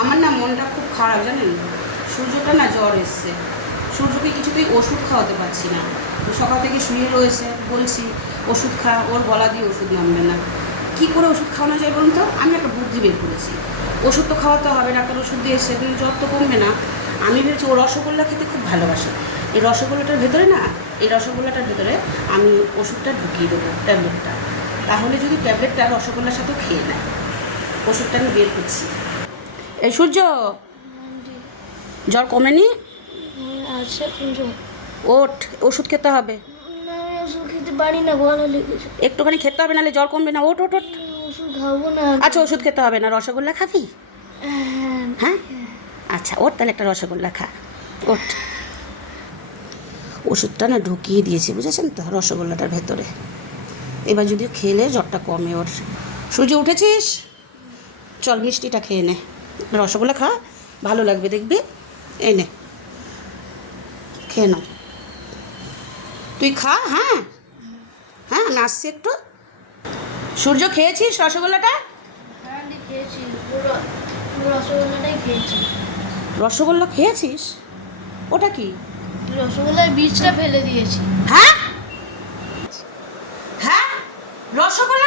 আমার না মনটা খুব খারাপ জানেন, সূর্যটা না জ্বর এসছে, সূর্যকে কিছুতেই ওষুধ খাওয়াতে পারছি না। তো সকাল থেকে শুয়ে রয়েছে, বলছি ওষুধ খা, ওর গলা দিয়ে ওষুধ নামবে না। কী করে ওষুধ খাওয়ানো যায় বলুন তো? আমি একটা বুদ্ধি বের করেছি, ওষুধ তো খাওয়াতে হবে, ডাক্তার ওষুধ দিয়েছে, কিন্তু জ্বর তো কমবে না। আমি ভেবেছি ও রসগোল্লা খেতে খুব ভালোবাসে, এই রসগোল্লাটার ভেতরে না, এই রসগোল্লাটার ভেতরে আমি ওষুধটা ঢুকিয়ে দেবো, ট্যাবলেটটা। তাহলে যদি ট্যাবলেটটা রসগোল্লার সাথেও খেয়ে নেয়, ওষুধটা আমি বের করছি। এই সূর্য, জ্বর কমেনি? আচ্ছা কিন্তু ওঠ, ওষুধ খেতে হবে। না, আমি ওষুধ খেতে পারি না, গলা লেগেছে। একটুখানি খেতে হবে, নাহলে জ্বর কমবে না। ওঠ ওঠ ওঠ। ওষুধ খাবো না। আচ্ছা ওষুধ খেতে হবে না, রসগোল্লা খাবি? হ্যাঁ, হ্যাঁ আচ্ছা ওঠ, তাহলে একটা রসগোল্লা খা, ওঠ। ওষুধটা না ঢুকিয়ে দিয়েছি, বুঝেছেন তো, রসগোল্লাটার ভেতরে। এবার যদিও খেলে জ্বরটা কমে ওর। সূর্য উঠেছিস? চল মিষ্টিটা খেয়ে নে, রসগোল্লা খা, ভালো লাগবে দেখবি। এই নে, খেয়ে নাও, তুই খা। হ্যাঁ হ্যাঁ, আমি আসছি একটু। সূর্য খেয়েছিস রসগোল্লাটা? হ্যাঁ আমি খেয়েছি, পুরো রসগোল্লাটাই খেয়েছি। রসগোল্লা খেয়েছিস? ওটা কি? রসগোল্লার বীজটা ফেলে দিয়েছি। হ্যাঁ হ্যাঁ, রসগোল্লা